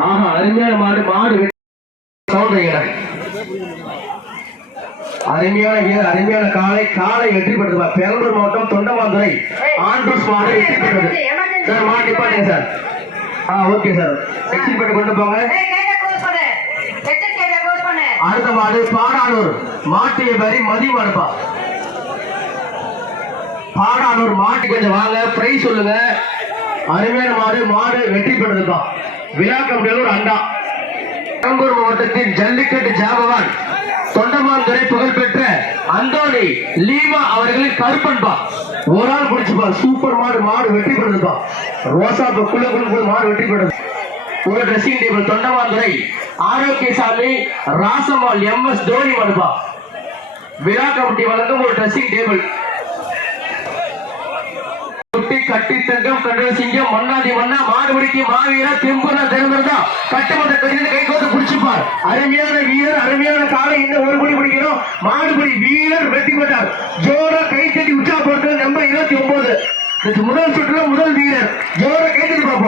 ஆஹா அருமையான மாடு மாடு அருமையான வீரர் அருமையான காலை காலை வெற்றி பெற்றது பெரம்பலூர் மாவட்டம் தொண்டமாந்துறை ஆண்ட்ரூஸ் மாடு வெற்றி பெற்றது சார் மாடு நிப்பாட்டுங்க சார் ஓகே சார் எக்ஸிட் பண்ணி கொண்டு போங்க அடுத்த மாடு பாடானூர் மாட்டு வியாபாரி மதி மாடுப்பா பாடானூர் மாட்டு கொஞ்சம் வாங்க பிரைஸ் சொல்லுங்க அருமையான மாடு மாடு வெற்றி பெற்றதுப்பா விழா கமிட்டியில் ஒரு அண்டா பெரம்பலூர் மாவட்டத்தின் ஜல்லிக்கட்டு ஜாபவான் தொண்டமாந்துறை புகழ்பெற்ற அந்தோனி லீமா அவர்களின் கருப்பன்பா ஒரு ஆள் பிடிச்சுப்பா சூப்பர் மாடு மாடு வெற்றி பெற்றதுப்பா ரோசா குள்ள மாடு வெற்றி பெற்றது ஒரு dressing table Thondamanthurai Arockiasamy Rasamal MS Dhoni மாடுப்பா விழா கமிட்டி வழங்கும் ஒரு ட்ரெஸ்ஸிங் டேபிள் கட்டி தங்கம் கண்டல் சிங்கம் மன்னாதி மன்னா மாடுபிடிக்கு மாவீரா தெம்புனா திறந்திருந்தா கட்டுமன்ற கடிதத்தை கை கோத்து பிடிச்சுப்பார் அருமையான வீரர் அருமையான காலை இன்னும் ஒரு மணி பிடிக்கணும் மாடுபிடி வீரர் வெற்றி பெற்றார் ஜோரா கை தட்டி உற்சாகப்படுத்த நம்பர் 29 முதல் சுற்றுல முதல் வீரர் ஜோரா கை தட்டி பார்ப்போம்